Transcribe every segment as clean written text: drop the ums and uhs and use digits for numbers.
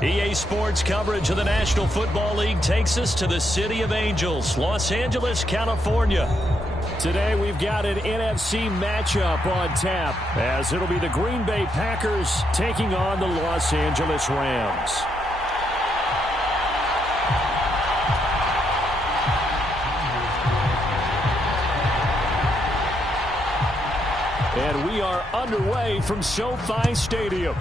EA Sports coverage of the National Football League takes us to the City of Angels, Los Angeles, California. Today we've got an NFC matchup on tap, as it'll be the Green Bay Packers taking on the Los Angeles Rams. And we are underway from SoFi Stadium.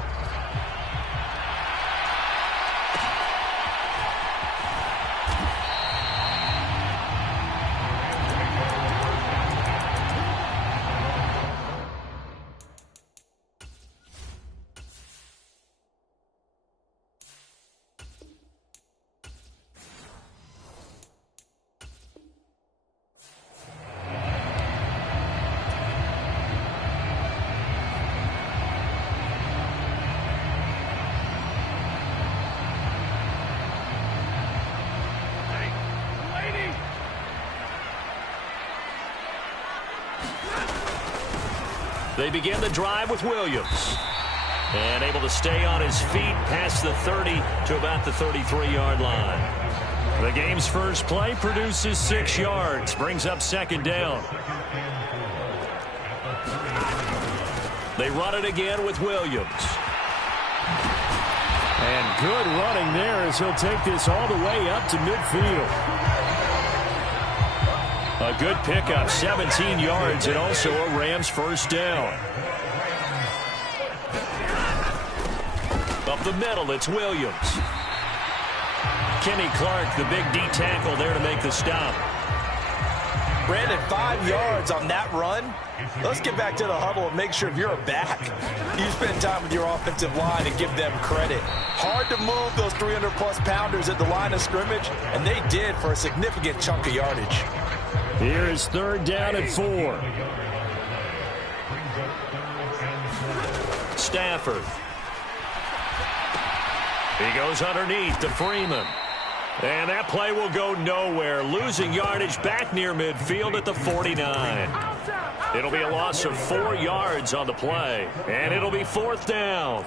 They begin the drive with Williams. And able to stay on his feet past the 30 to about the 33-yard line. The game's first play produces 6 yards, brings up second down. They run it again with Williams. And good running there as he'll take this all the way up to midfield. A good pickup, 17 yards, and also a Rams first down. Up the middle, it's Williams. Kenny Clark, the big D tackle there to make the stop. Brandon, 5 yards on that run. Let's get back to the huddle and make sure if you're a back, you spend time with your offensive line and give them credit. Hard to move those 300-plus pounders at the line of scrimmage, and they did for a significant chunk of yardage. Here is third down and 4. Stafford. He goes underneath to Freeman. And that play will go nowhere. Losing yardage back near midfield at the 49. It'll be a loss of 4 yards on the play. And it'll be fourth down.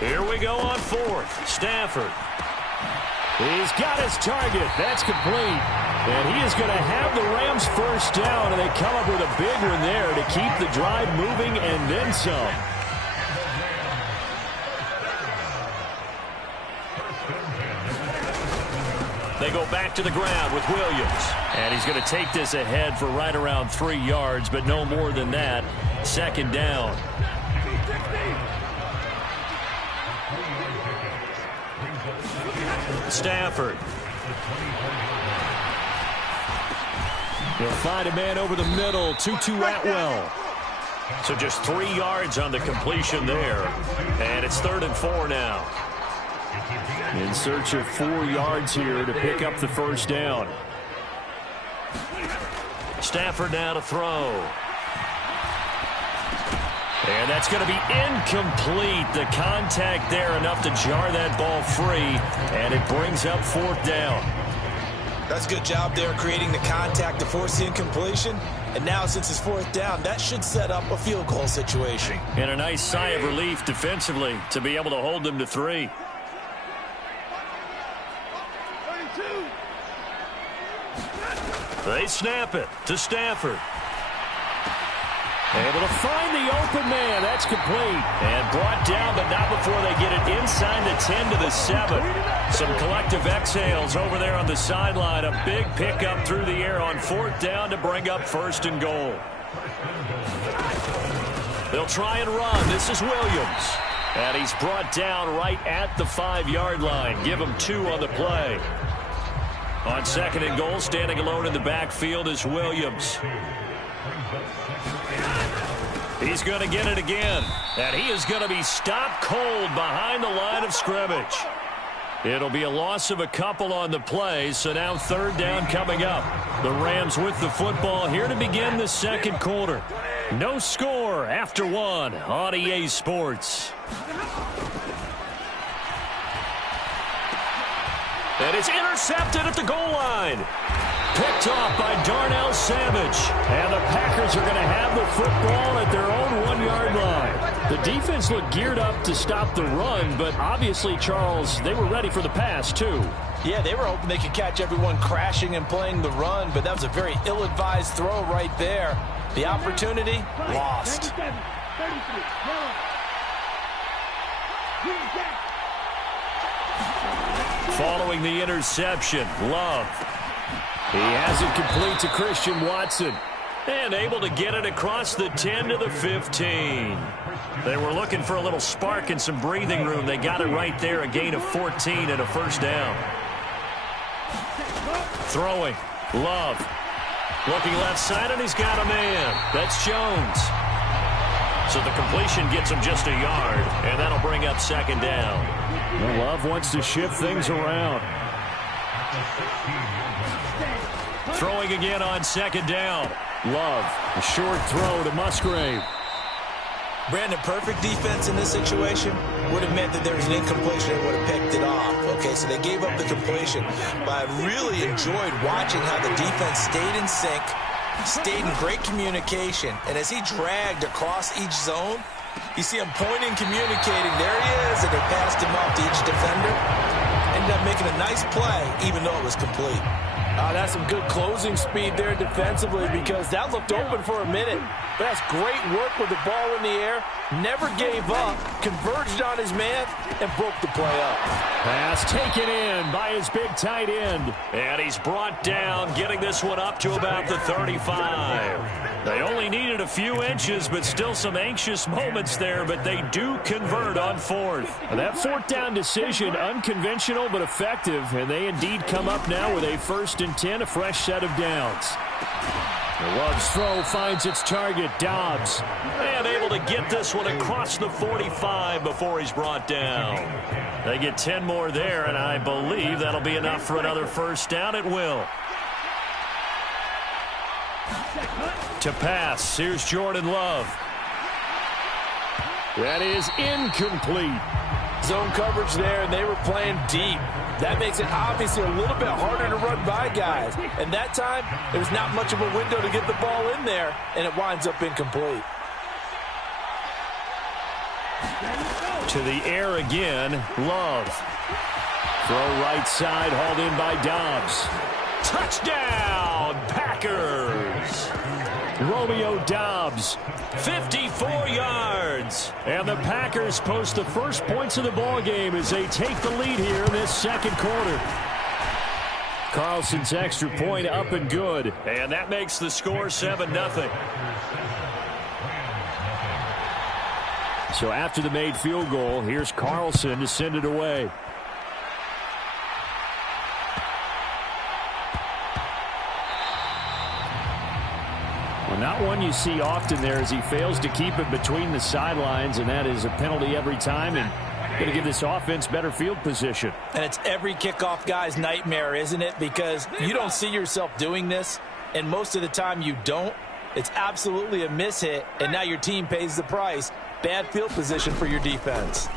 Here we go on fourth. Stafford. He's got his target. That's complete. And he is going to have the Rams first down, and they come up with a big one there to keep the drive moving and then some. They go back to the ground with Williams. And he's going to take this ahead for right around 3 yards, but no more than that. Second down. Stafford. He'll find a man over the middle. Tutu Atwell. So just 3 yards on the completion there. And it's 3rd and 4 now. In search of 4 yards here to pick up the first down. Stafford now to throw. And that's going to be incomplete. The contact there enough to jar that ball free. And it brings up fourth down. That's a good job there creating the contact to force the incompletion. And now since it's fourth down, that should set up a field goal situation. And a nice sigh of relief defensively to be able to hold them to 3. They snap it to Stafford. Able to find the open man. That's complete. And brought down, but not before they get it inside the 10 to the 7. Some collective exhales over there on the sideline. A big pickup through the air on fourth down to bring up first and goal. They'll try and run. This is Williams. And he's brought down right at the 5-yard line. Give him 2 on the play. On second and goal, standing alone in the backfield is Williams. He's going to get it again. And he is going to be stopped cold behind the line of scrimmage. It'll be a loss of a couple on the play, so now third down coming up. The Rams with the football here to begin the second quarter. No score after 1 on EA Sports. And it's intercepted at the goal line. Picked off by Darnell Savage. And the Packers are going to have the football at their own 1-yard line. The defense looked geared up to stop the run, but obviously, Charles, they were ready for the pass, too. Yeah, they were hoping they could catch everyone crashing and playing the run, but that was a very ill-advised throw right there. The opportunity, lost. Following the interception, Love. He has it complete to Christian Watson. And able to get it across the 10 to the 15. They were looking for a little spark and some breathing room. They got it right there, a gain of 14 and a first down. Throwing, Love. Looking left side, and he's got a man. That's Jones. So the completion gets him just a yard, and that'll bring up second down. Well, Love wants to shift things around. Throwing again on second down. Love, a short throw to Musgrave. Brandon, perfect defense in this situation would have meant that there was an incompletion and would have picked it off. Okay, so they gave up the completion. But I really enjoyed watching how the defense stayed in sync, stayed in great communication. And as he dragged across each zone, you see him pointing, communicating. There he is, and they passed him off to each defender. Ended up making a nice play, even though it was complete. That's some good closing speed there defensively, because that looked open for a minute. But that's great work with the ball in the air. Never gave up, converged on his man, and broke the play up. Pass taken in by his big tight end. And he's brought down, getting this one up to about the 35. They only needed a few inches, but still some anxious moments there, but they do convert on fourth. And that fourth down decision, unconventional but effective, and they indeed come up now with a 1st and 10, a fresh set of downs. The Love's throw finds its target, Dobbs. And able to get this one across the 45 before he's brought down. They get 10 more there, and I believe that'll be enough for another first down. It will. To pass, here's Jordan Love. That is incomplete. Zone coverage there, and they were playing deep. That makes it obviously a little bit harder to run by guys. And that time, there was not much of a window to get the ball in there, and it winds up incomplete. To the air again, Love. Throw right side, hauled in by Dobbs. Touchdown, Packers! Romeo Dobbs, 54 yards. And the Packers post the first points of the ball game as they take the lead here in this second quarter. Carlson's extra point up and good. And that makes the score 7-0. So after the made field goal, here's Carlson to send it away. Not one you see often there as he fails to keep it between the sidelines, and that is a penalty every time, and going to give this offense better field position. And it's every kickoff guy's nightmare, isn't it? Because you don't see yourself doing this, and most of the time you don't. It's absolutely a mishit, and now your team pays the price. Bad field position for your defense.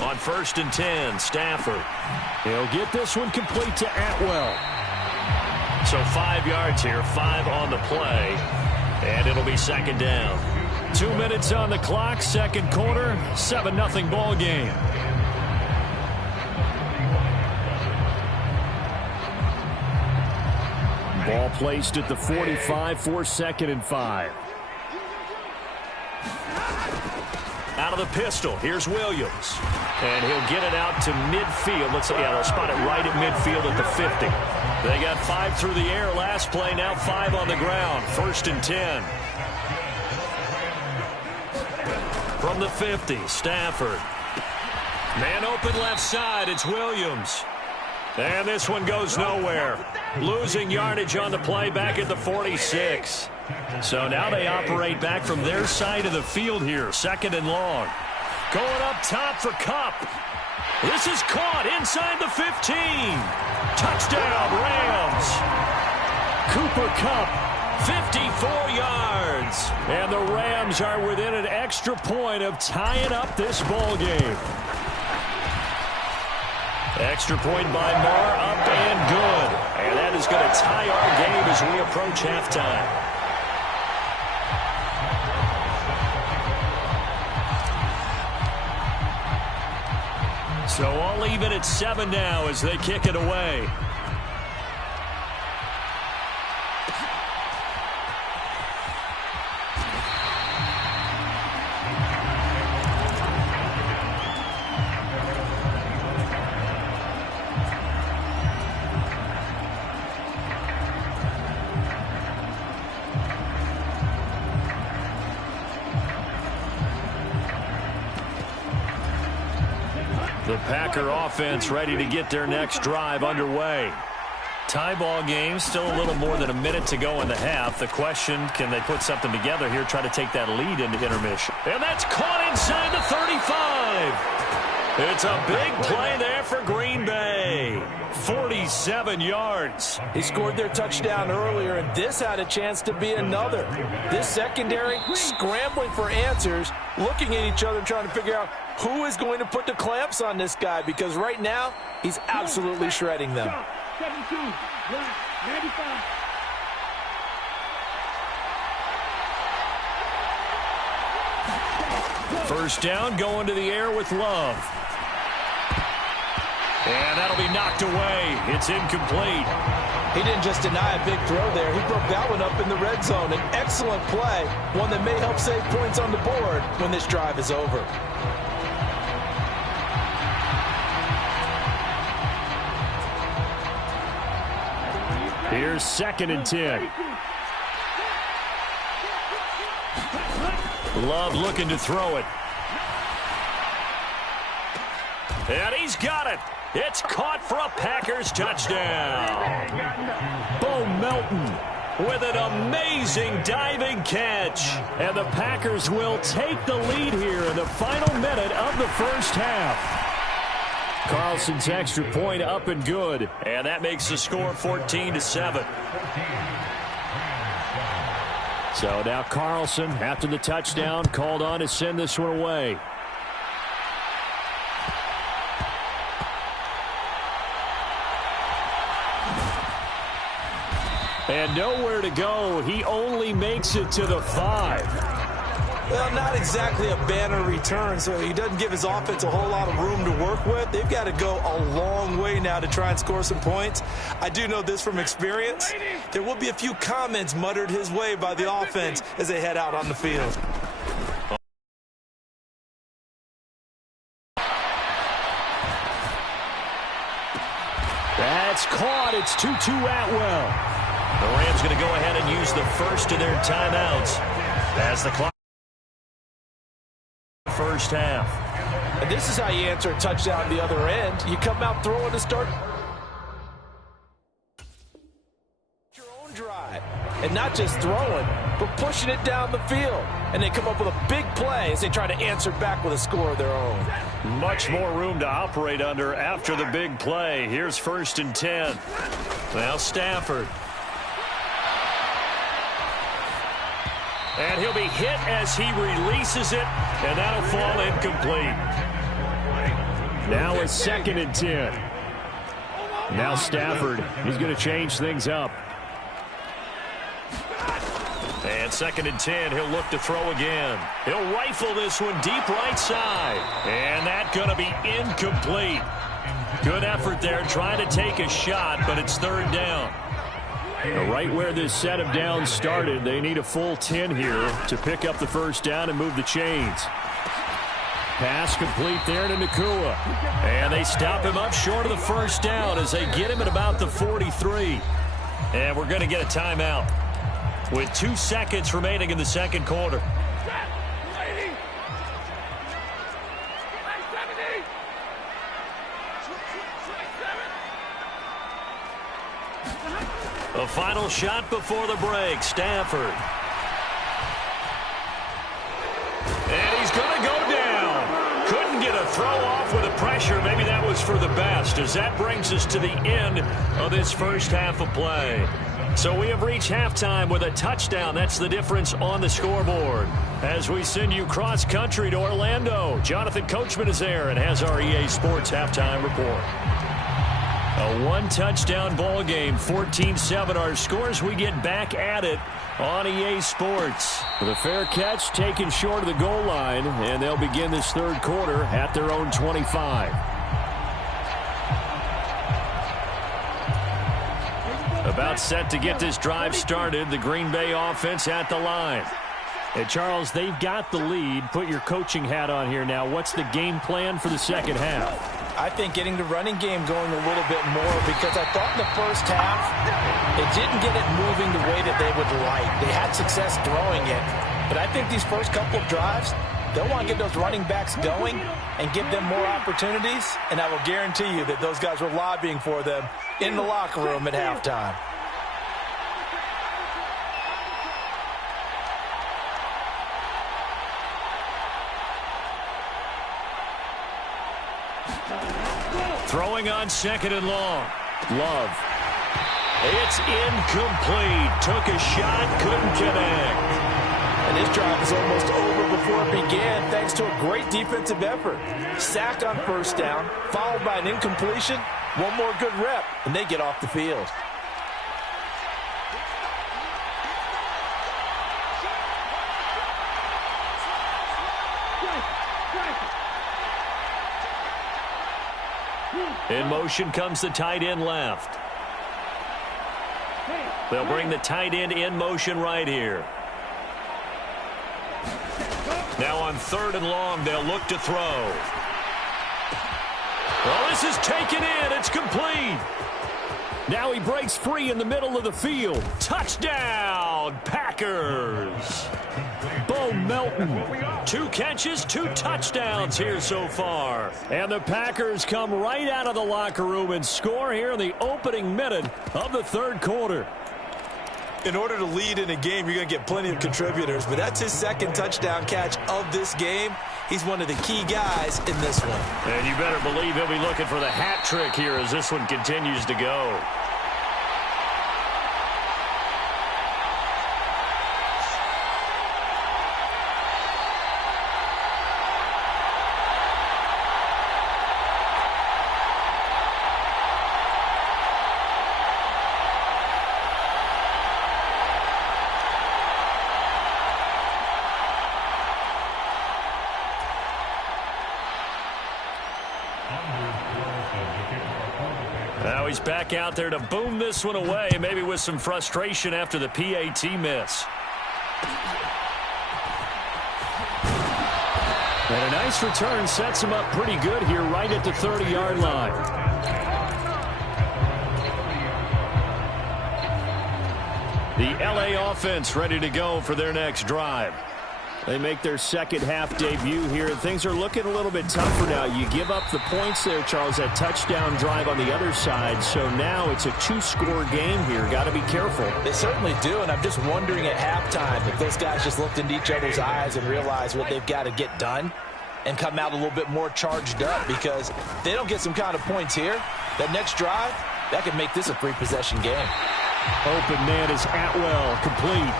On 1st and 10, Stafford. He'll get this one complete to Atwell. So 5 yards here, 5 on the play. And it'll be second down. 2 minutes on the clock, second quarter, 7-0 ball game. Ball placed at the 45 for 2nd and 5. Out of the pistol, here's Williams. And he'll get it out to midfield. They'll spot it right at midfield at the 50. They got 5 through the air last play, now 5 on the ground. 1st and 10. From the 50, Stafford. Man open left side, it's Williams. And this one goes nowhere. Losing yardage on the play back at the 46. So now they operate back from their side of the field here, 2nd and long. Going up top for Kupp. This is caught inside the 15. Touchdown, Rams. Cooper Kupp, 54 yards. And the Rams are within an extra point of tying up this ball game. Extra point by Marr, up and good. And that is going to tie our game as we approach halftime. So all even at 7 now as they kick it away. The Packer offense ready to get their next drive underway. Tie ball game, still a little more than a minute to go in the half. The question, can they put something together here, try to take that lead into intermission? And that's caught inside the 35. It's a big play there for Green Bay. 47 yards. He scored their touchdown earlier, and this had a chance to be another. This secondary scrambling for answers, looking at each other, trying to figure out who is going to put the clamps on this guy, because right now he's absolutely shredding them. 72, 95. First down, going to the air with Love. And that'll be knocked away. It's incomplete. He didn't just deny a big throw there. He broke that one up in the red zone. An excellent play, one that may help save points on the board when this drive is over. Here's 2nd and 10. Love looking to throw it. And he's got it. It's caught for a Packers touchdown. Bo Melton with an amazing diving catch. And the Packers will take the lead here in the final minute of the first half. Carlson's extra point up and good. And that makes the score 14-7. So now Carlson, after the touchdown, called on to send this one away. And nowhere to go. He only makes it to the 5. Well, not exactly a banner return, so he doesn't give his offense a whole lot of room to work with. They've got to go a long way now to try and score some points. I do know this from experience. There will be a few comments muttered his way by the offense as they head out on the field. That's caught. It's 2-2 Atwell. The Rams going to go ahead and use the first of their timeouts as the clock. First half. And this is how you answer a touchdown the other end. You come out throwing to start your own drive. And not just throwing, but pushing it down the field. And they come up with a big play as they try to answer back with a score of their own. Much more room to operate under after the big play. Here's 1st and 10. Now Stafford. And he'll be hit as he releases it, and that'll fall incomplete. Now it's 2nd and 10. Now Stafford, he's going to change things up. And 2nd and 10, he'll look to throw again. He'll rifle this one deep right side. And that's going to be incomplete. Good effort there, trying to take a shot, but it's 3rd down. Right where this set of downs started, they need a full 10 here to pick up the first down and move the chains. Pass complete there to Nakua. And they stop him up short of the first down as they get him at about the 43. And we're going to get a timeout with 2 seconds remaining in the second quarter. A final shot before the break. Stafford. And he's going to go down. Couldn't get a throw off with the pressure. Maybe that was for the best, as that brings us to the end of this first half of play. So we have reached halftime with a touchdown. That's the difference on the scoreboard. As we send you cross-country to Orlando, Jonathan Coachman is there and has our EA Sports halftime report. A one-touchdown ball game, 14-7 our scores. We get back at it on EA Sports. The fair catch taken short of the goal line, and they'll begin this third quarter at their own 25. About set to get this drive started. The Green Bay offense at the line. And Charles, they've got the lead. Put your coaching hat on here now. What's the game plan for the second half? I think getting the running game going a little bit more, because I thought in the first half it didn't get it moving the way that they would like. They had success throwing it, but I think these first couple of drives, they'll want to get those running backs going and give them more opportunities, and I will guarantee you that those guys were lobbying for them in the locker room at halftime. Throwing on second and long. Love. It's incomplete. Took a shot, couldn't connect. And his drive was almost over before it began, thanks to a great defensive effort. Sacked on first down, followed by an incompletion. One more good rep, and they get off the field. In motion comes the tight end left. They'll bring the tight end in motion right here. Now on third and long, they'll look to throw. Well, this is taken in. It's complete. Now he breaks free in the middle of the field. Touchdown, Packers. Bo Melton. 2 catches, 2 touchdowns here so far. And the Packers come right out of the locker room and score here in the opening minute of the third quarter. In order to lead in a game, you're going to get plenty of contributors, but that's his second touchdown catch of this game. He's one of the key guys in this one. And you better believe he'll be looking for the hat trick here as this one continues to go. Now he's back out there to boom this one away, maybe with some frustration after the PAT miss. And a nice return sets him up pretty good here right at the 30-yard line. The LA offense ready to go for their next drive. They make their second half debut here, and things are looking a little bit tougher now. You give up the points there, Charles, that touchdown drive on the other side. So now it's a 2-score game here. Got to be careful. They certainly do, and I'm just wondering at halftime if those guys just looked into each other's eyes and realized what they've got to get done and come out a little bit more charged up, because if they don't get some kind of points here, that next drive, that could make this a 3-possession game. Open man is Atwell, complete.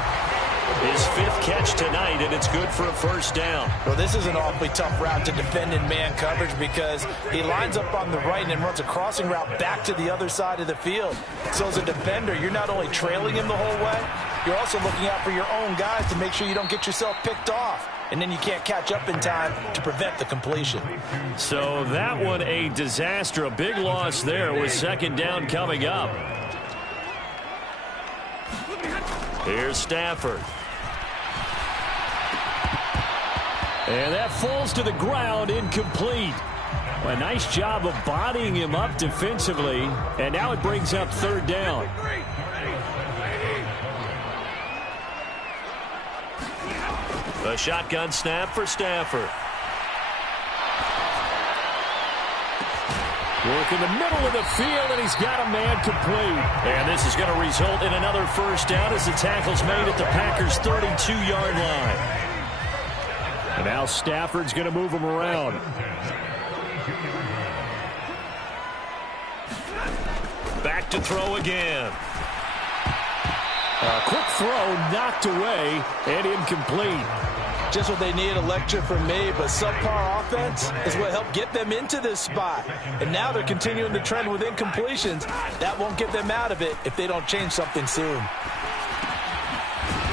His 5th catch tonight, and it's good for a first down. Well, this is an awfully tough route to defend in man coverage, because he lines up on the right and then runs a crossing route back to the other side of the field. So as a defender, you're not only trailing him the whole way, you're also looking out for your own guys to make sure you don't get yourself picked off. And then you can't catch up in time to prevent the completion. So that one a disaster. A big loss there with second down coming up. Here's Stafford. And that falls to the ground, incomplete. A nice job of bodying him up defensively. And now it brings up third down. A shotgun snap for Stafford. Work in the middle of the field, and he's got a man complete. And this is going to result in another first down as the tackle's made at the Packers' 32-yard line. And now Stafford's going to move him around. Back to throw again. A quick throw knocked away and incomplete. Just what they need, a lecture from me, but subpar offense is what helped get them into this spot. And now they're continuing the trend with incompletions. That won't get them out of it if they don't change something soon.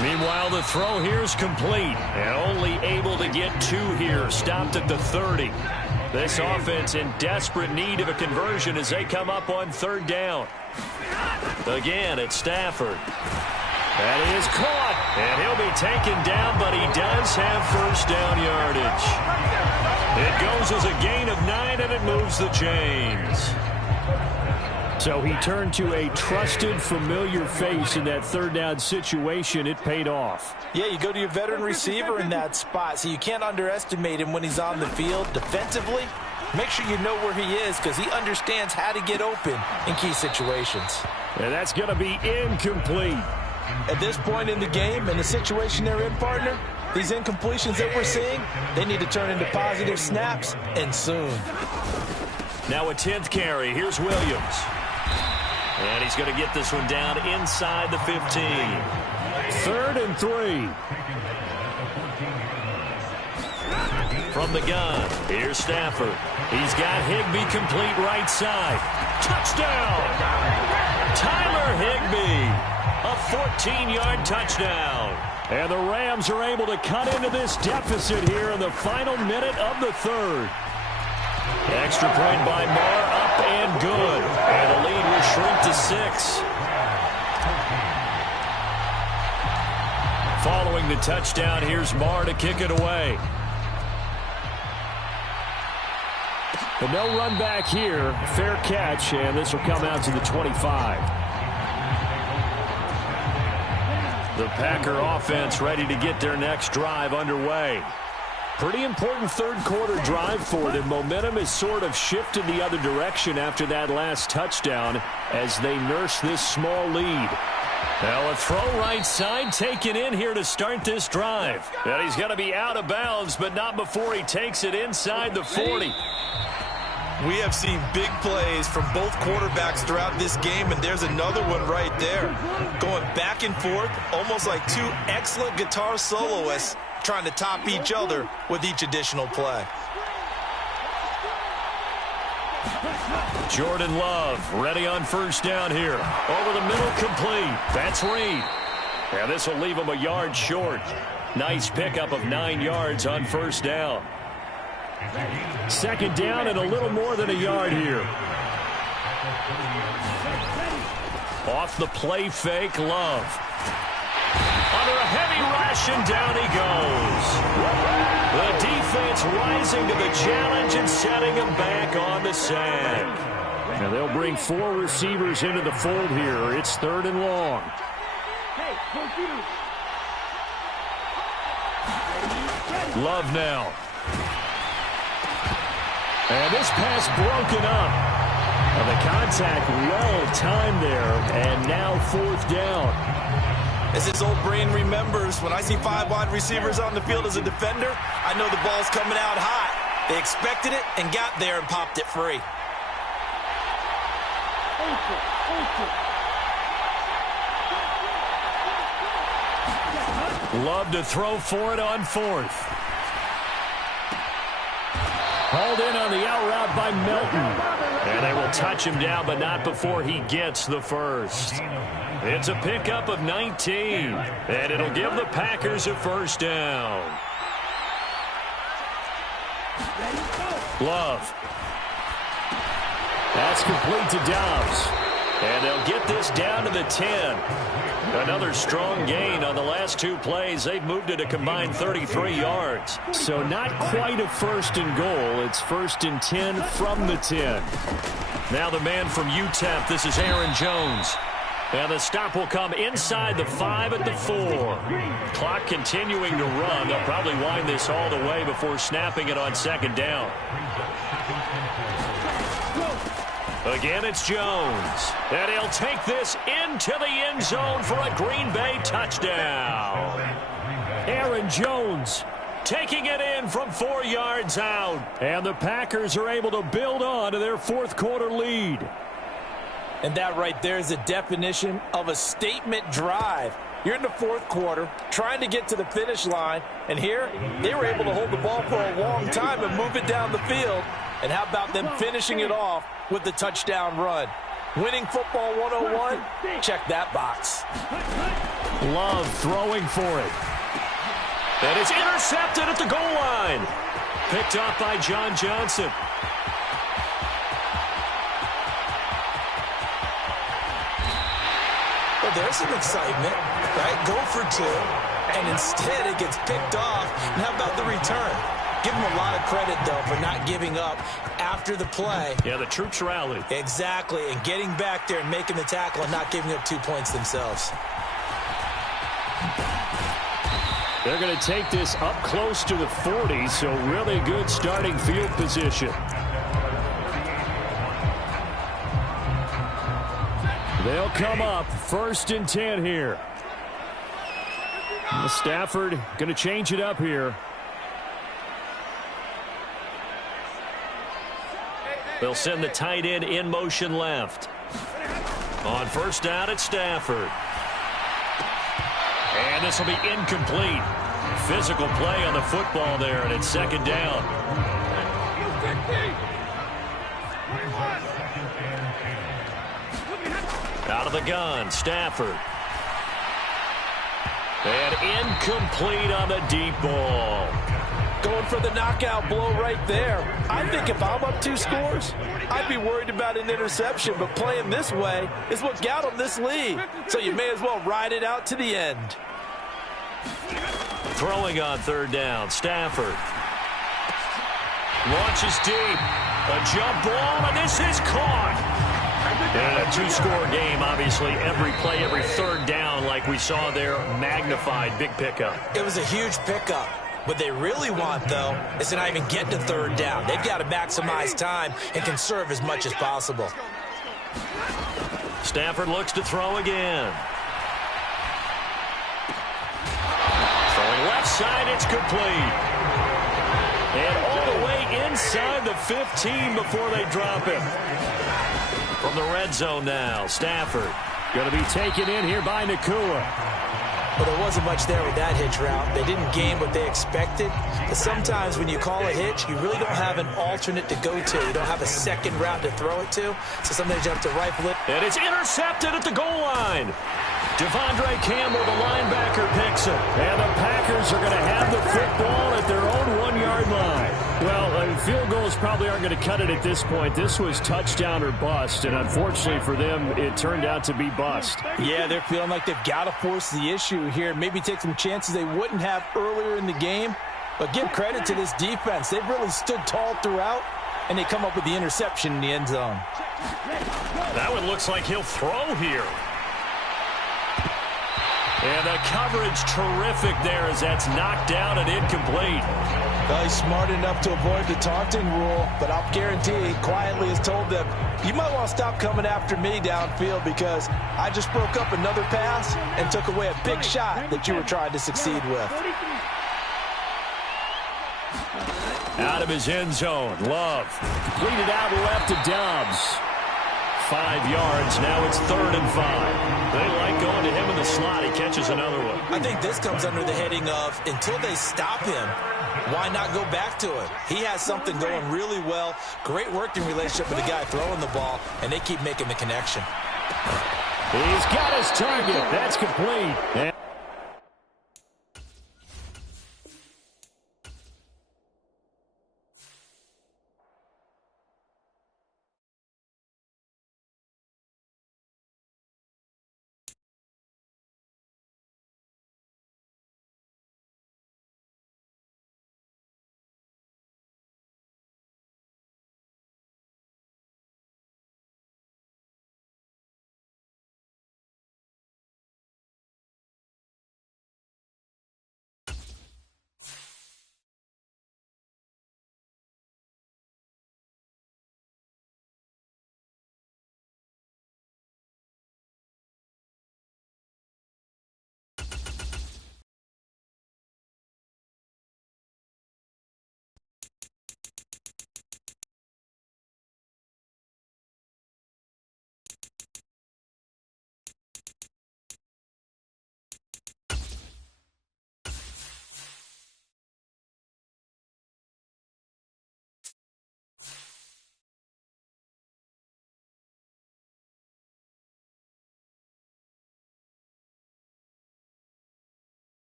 Meanwhile, the throw here is complete and only able to get 2 here, stopped at the 30. This offense in desperate need of a conversion as they come up on 3rd down. Again, it's Stafford. That is caught, and he'll be taken down, but he does have 1st down yardage. It goes as a gain of 9, and it moves the chains. So he turned to a trusted, familiar face in that 3rd down situation. It paid off. Yeah, you go to your veteran receiver in that spot, so you can't underestimate him when he's on the field defensively. Make sure you know where he is because he understands how to get open in key situations. And that's going to be incomplete. At this point in the game, in the situation they're in, partner, these incompletions that we're seeing, they need to turn into positive snaps, and soon. Now a 10th carry. Here's Williams. And he's going to get this one down inside the 15. 3rd and 3. From the gun, here's Stafford. He's got Higbee complete right side. Touchdown! Tyler Higbee. A 14-yard touchdown. And the Rams are able to cut into this deficit here in the final minute of the 3rd. Extra point by Marr, up and good. And the lead will shrink to 6. Following the touchdown, here's Marr to kick it away. And they'll run back here. Fair catch, and this will come out to the 25. The Packer offense ready to get their next drive underway. Pretty important 3rd quarter drive for them. Momentum has sort of shifted the other direction after that last touchdown as they nurse this small lead. Now a throw right side taken in here to start this drive. And he's going to be out of bounds, but not before he takes it inside the 40. We have seen big plays from both quarterbacks throughout this game, and there's another one right there. Going back and forth, almost like 2 excellent guitar soloists trying to top each other with each additional play. Jordan Love ready on 1st down here. Over the middle, complete. That's Reed. And this will leave him a yard short. Nice pickup of 9 yards on 1st down. 2nd down and a little more than a yard here. Off the play fake, Love. Under a heavy rush, and down he goes. The defense rising to the challenge and setting him back on the sack. And they'll bring 4 receivers into the fold here. It's 3rd and long. Love now. And this pass broken up. And the contact well timed there. And now 4th down. As his old brain remembers, when I see 5 wide receivers on the field as a defender, I know the ball's coming out hot. They expected it and got there and popped it free. Love to throw for it on 4th. Hauled in on the out route by Melton. And they will touch him down, but not before he gets the 1st. It's a pickup of 19. And it'll give the Packers a 1st down. Love. That's complete to Dobbs. And they'll get this down to the 10. Another strong gain on the last 2 plays. They've moved it a combined 33 yards. So not quite a 1st and goal. It's 1st and 10 from the 10. Now the man from UTEP, this is Aaron Jones. And the stop will come inside the 5 at the 4. Clock continuing to run. They'll probably wind this all the way before snapping it on 2nd down. Again, it's Jones. And he'll take this into the end zone for a Green Bay touchdown. Aaron Jones taking it in from 4 yards out. And the Packers are able to build on to their 4th quarter lead. And that right there is a definition of a statement drive. You're in the fourth quarter, trying to get to the finish line, and here, they were able to hold the ball for a long time and move it down the field. And how about them finishing it off with the touchdown run? Winning football 101, check that box. Love throwing for it. And it's intercepted at the goal line. Picked off by John Johnson. Well, there's some excitement, right? Go for two, and instead it gets picked off. And how about the return? Give them a lot of credit, though, for not giving up after the play. Yeah, the troops rallied. Exactly, and getting back there and making the tackle and not giving up 2 points themselves. They're going to take this up close to the 40, so really good starting field position. They'll come up 1st and 10 here. Stafford going to change it up here. They'll send the tight end in motion left. On 1st down, it's Stafford. And this will be incomplete. Physical play on the football there, and it's 2nd down. Out of the gun, Stafford. And incomplete on the deep ball. Going for the knockout blow right there. I think if I'm up 2 scores, I'd be worried about an interception, but playing this way is what got them this lead. So you may as well ride it out to the end. Throwing on 3rd down, Stafford. Launches deep. A jump ball, and this is caught. And a 2-score game, obviously. Every play, every 3rd down, like we saw there, magnified. Big pickup. It was a huge pickup. What they really want, though, is to not even get to 3rd down. They've got to maximize time and conserve as much as possible. Stafford looks to throw again. Throwing left side, it's complete. And all the way inside the 15 before they drop him. From the red zone now, Stafford. Going to be taken in here by Nakua. But there wasn't much there with that hitch route. They didn't gain what they expected. But sometimes when you call a hitch, you really don't have an alternate to go to. You don't have a second route to throw it to. So sometimes you have to rifle it. And it's intercepted at the goal line. Devondre Campbell, the linebacker, picks it. And the Packers are going to have the football at their own 1-yard line. Well, field goals probably aren't going to cut it at this point. This was touchdown or bust, and unfortunately for them, it turned out to be bust. Yeah, they're feeling like they've got to force the issue here. Maybe take some chances they wouldn't have earlier in the game. But give credit to this defense. They've really stood tall throughout, and they come up with the interception in the end zone. That one looks like he'll throw here. And the coverage terrific there as that's knocked down and incomplete. Well, he's smart enough to avoid the taunting rule, but I'll guarantee he quietly has told them, you might want to stop coming after me downfield because I just broke up another pass and took away a big shot that you were trying to succeed with. Out of his end zone, Love. Lead it out left to Dobbs. 5 yards, now it's 3rd and 5. They like going to him in the slot. He catches another one. I think this comes under the heading of, until they stop him, why not go back to it? He has something going really well. Great working relationship with the guy throwing the ball, and they keep making the connection. He's got his target. That's complete.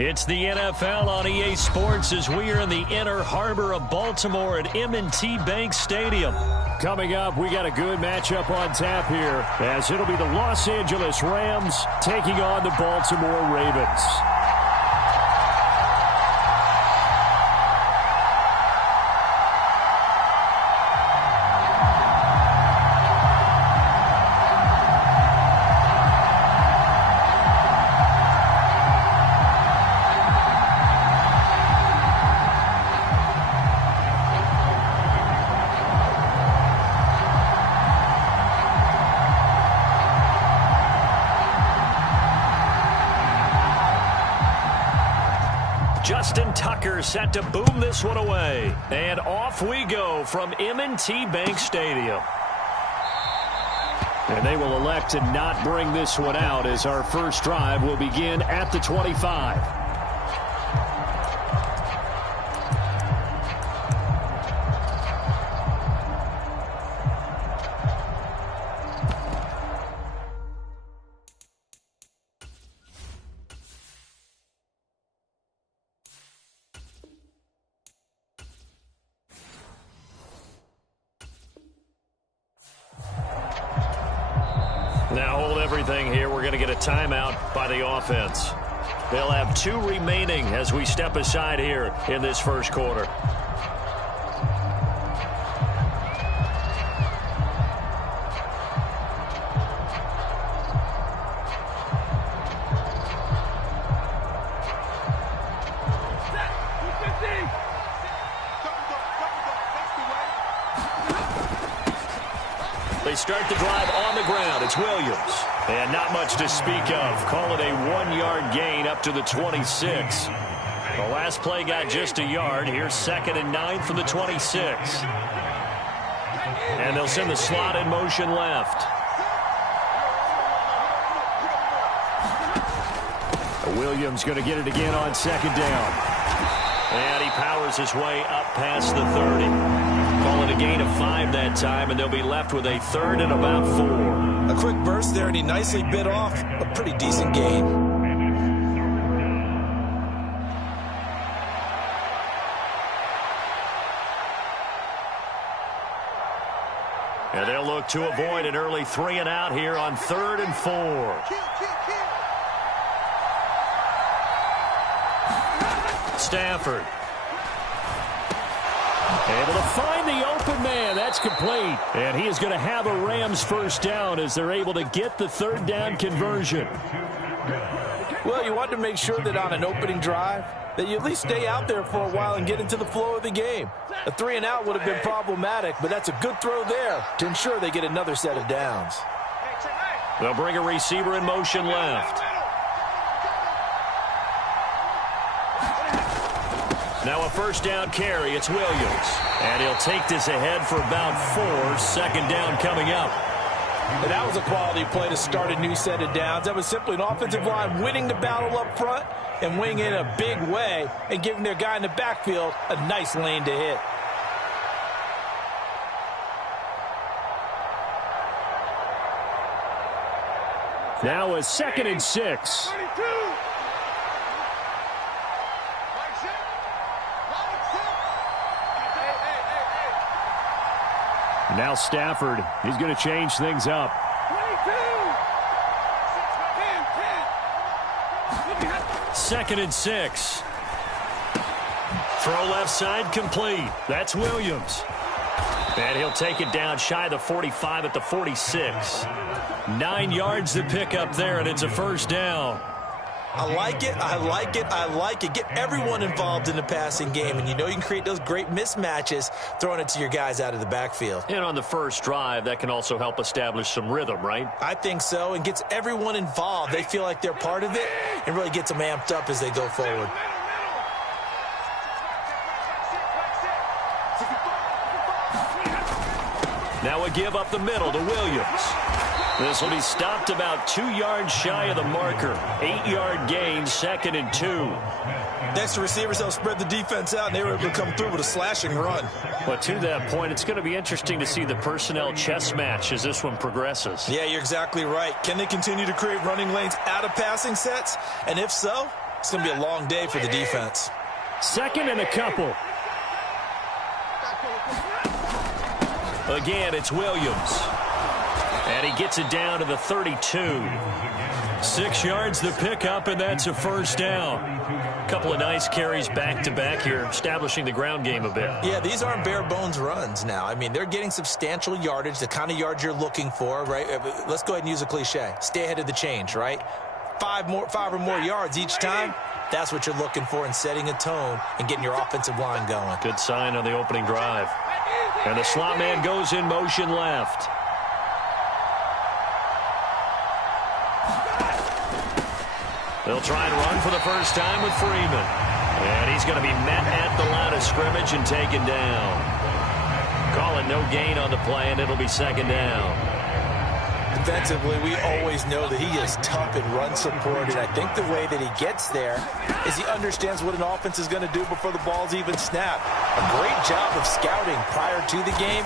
It's the NFL on EA Sports as we are in the inner harbor of Baltimore at M&T Bank Stadium. Coming up, we got a good matchup on tap here, as it'll be the Los Angeles Rams taking on the Baltimore Ravens. Justin Tucker set to boom this one away. And off we go from M&T Bank Stadium. And they will elect to not bring this one out as our first drive will begin at the 25. Now hold everything here. We're going to get a timeout by the offense. They'll have 2 remaining as we step aside here in this first quarter. They start the drive on the ground. It's Williams. And not much to speak of. Call it a 1-yard gain up to the 26. The last play got just a yard. Here's 2nd and 9 from the 26. And they'll send the slot in motion left. Williams going to get it again on 2nd down. And he powers his way up past the 30. Call it a gain of 5 that time, and they'll be left with a 3rd and about 4. A quick burst there, and he nicely bit off a pretty decent gain. And they'll look to avoid an early 3 and out here on 3rd and 4. Stafford. Able to find the open man. That's complete. And he is going to have a Rams first down as they're able to get the 3rd down conversion. Well, you want to make sure that on an opening drive that you at least stay out there for a while and get into the flow of the game. A 3 and out would have been problematic, but that's a good throw there to ensure they get another set of downs. They'll bring a receiver in motion left. Now a first down carry. It's Williams. And he'll take this ahead for about 4. 2nd down coming up. And that was a quality play to start a new set of downs. That was simply an offensive line winning the battle up front and winning in a big way and giving their guy in the backfield a nice lane to hit. Now a 2nd and 6. Now Stafford, he's going to change things up. 2nd and 6. Throw left side complete. That's Williams. And he'll take it down shy of the 45 at the 46. 9 yards to pick up there, and it's a first down. I like it, I like it, I like it. Get everyone involved in the passing game, and you know you can create those great mismatches throwing it to your guys out of the backfield. And on the first drive, that can also help establish some rhythm, right? I think so, and gets everyone involved. They feel like they're part of it and really gets them amped up as they go forward. Now a give up the middle to Williams. This will be stopped about 2 yards shy of the marker. 8-yard gain, 2nd and 2. Next to receivers, they'll spread the defense out, and they were able to come through with a slashing run. But to that point, it's going to be interesting to see the personnel chess match as this one progresses. Yeah, you're exactly right. Can they continue to create running lanes out of passing sets? And if so, It's going to be a long day for the defense. Second and a couple. Again, it's Williams. And he gets it down to the 32. 6 yards the pickup, and that's a first down. A couple of nice carries back-to-back here, establishing the ground game a bit. Yeah, these aren't bare-bones runs now. I mean, they're getting substantial yardage, the kind of yards you're looking for, right? Let's go ahead and use a cliche. Stay ahead of the change, right? 5 or more yards each time. That's what you're looking for in setting a tone and getting your offensive line going. Good sign on the opening drive. And the slot man goes in motion left. They'll try and run for the first time with Freeman. And he's going to be met at the line of scrimmage and taken down. Call it no gain on the play, and it'll be second down. Defensively, we always know that he is tough in run support, and I think the way that he gets there is he understands what an offense is going to do before the ball's even snapped. A great job of scouting prior to the game,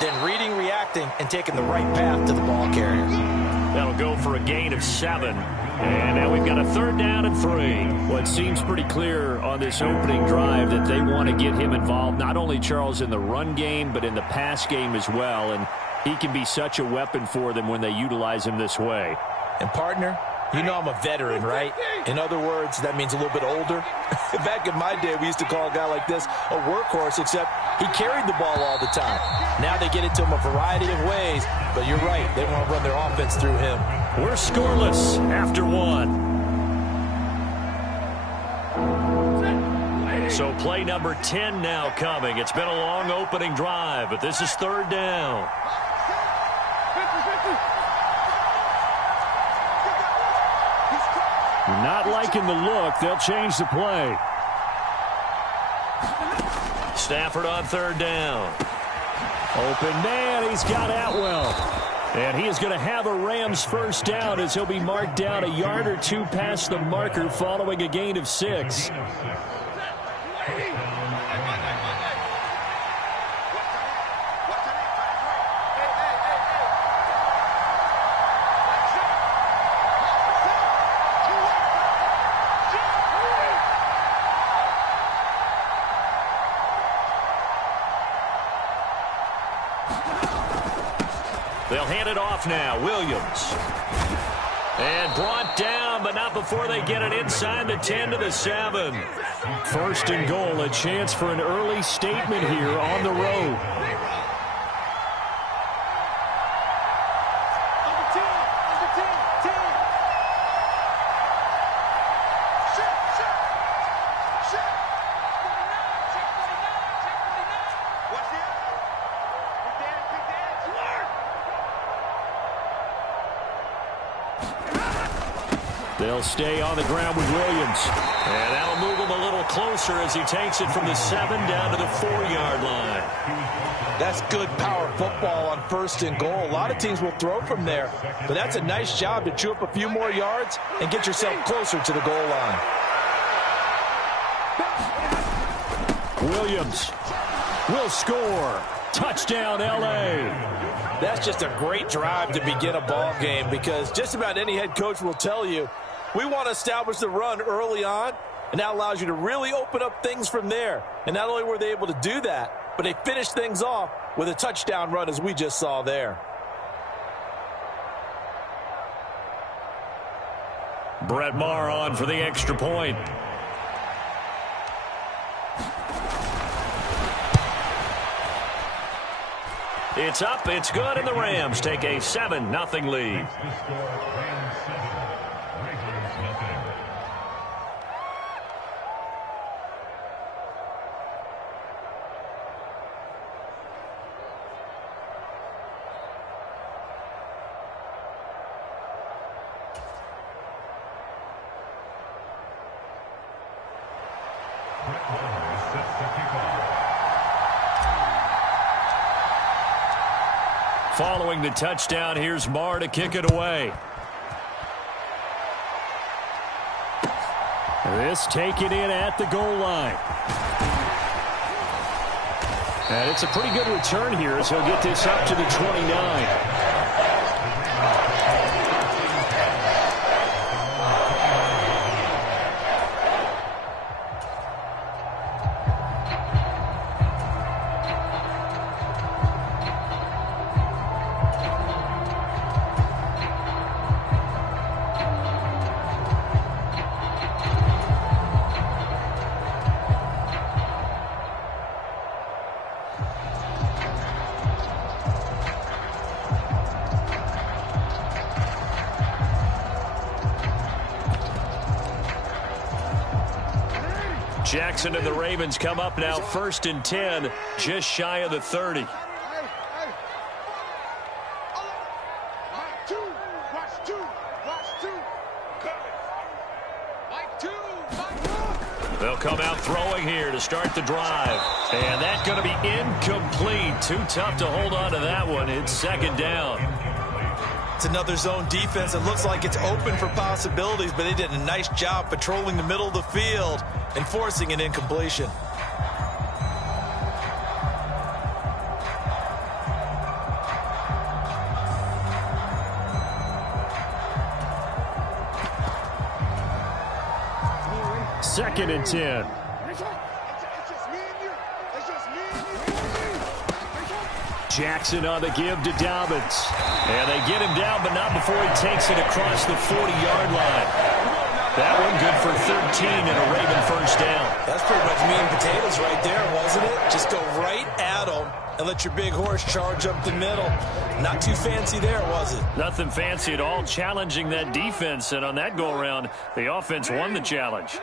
then reading, reacting, and taking the right path to the ball carrier. That'll go for a gain of 7. And now we've got a 3rd down and 3. Well, it seems pretty clear on this opening drive that they want to get him involved, not only, Charles, in the run game, but in the pass game as well. And he can be such a weapon for them when they utilize him this way. And, partner, you know I'm a veteran, right? In other words, that means a little bit older. Back in my day, we used to call a guy like this a workhorse, except he carried the ball all the time. Now they get it to him a variety of ways, but you're right. They want to run their offense through him. We're scoreless after 1. So play number 10 now coming. It's been a long opening drive, but this is 3rd down. Not liking the look. They'll change the play. Stafford on 3rd down. Open man. He's got Atwell. And he is going to have a Rams first down as he'll be marked down a yard or 2 past the marker following a gain of 6. They'll hand it off now. Williams. And brought down, but not before they get it inside the 10 to the 7. 1st and goal, a chance for an early statement here on the road. They'll stay on the ground with Williams. And that'll move him a little closer as he takes it from the 7 down to the 4-yard line. That's good power football on 1st and goal. A lot of teams will throw from there, but that's a nice job to chew up a few more yards and get yourself closer to the goal line. Williams will score. Touchdown, L.A. That's just a great drive to begin a ball game, because just about any head coach will tell you, we want to establish the run early on, and that allows you to really open up things from there. And not only were they able to do that, but they finished things off with a touchdown run, as we just saw there. Brett Maher on for the extra point. It's up, it's good, and the Rams take a 7-0 lead. Following the touchdown, here's Maher to kick it away. This taken in at the goal line. And it's a pretty good return here as he'll get this up to the 29. Jackson and the Ravens come up now 1st and 10, just shy of the 30. They'll come out throwing here to start the drive. And that's going to be incomplete. Too tough to hold on to that one. It's 2nd down. It's another zone defense. It looks like it's open for possibilities, but they did a nice job patrolling the middle of the field and forcing an incompletion. Second and 10. Jackson on the give to Dobbins. And they get him down, but not before he takes it across the 40-yard line. That one good for 13 and a Raven first down. That's pretty much meat and potatoes right there, wasn't it? Just go right at them and let your big horse charge up the middle. Not too fancy there, was it? Nothing fancy at all, challenging that defense. And on that go-around, the offense won the challenge.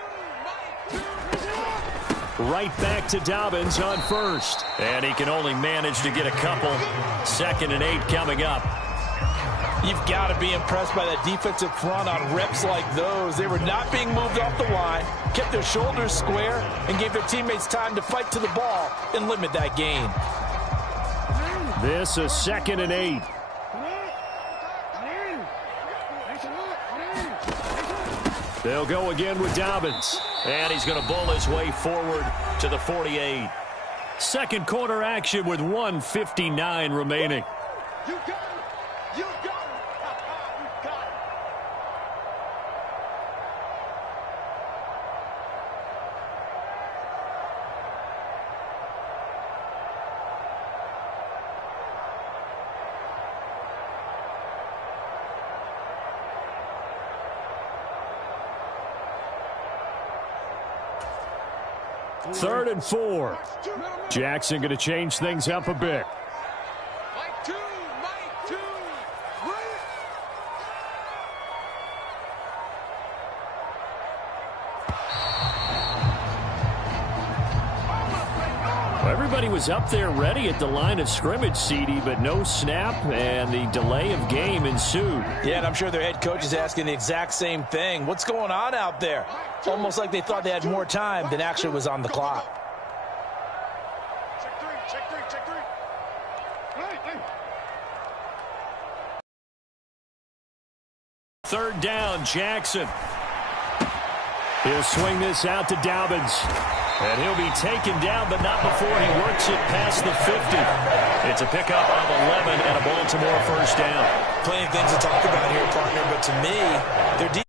Right back to Dobbins on first. And he can only manage to get a couple. 2nd and 8 coming up. You've got to be impressed by that defensive front on reps like those. They were not being moved off the line, kept their shoulders square, and gave their teammates time to fight to the ball and limit that gain. This is 2nd and 8. They'll go again with Dobbins. And he's going to bull his way forward to the 48. Second quarter action with 1:59 remaining. You got it. You got it. You got it. Third and 4. Jackson going to change things up a bit. Mike 2, Mike 2. Everybody was up there ready at the line of scrimmage, CD, but no snap, and the delay of game ensued. Yeah, and I'm sure their head coach is asking the exact same thing. What's going on out there? Almost like they thought they had more time than actually was on the clock. Check three, check three, check three. Hey. 3rd down, Jackson. He'll swing this out to Dobbins. And he'll be taken down, but not before he works it past the 50. It's a pickup of 11 and a Baltimore first down. Plenty of things to talk about here, partner, but to me, their defense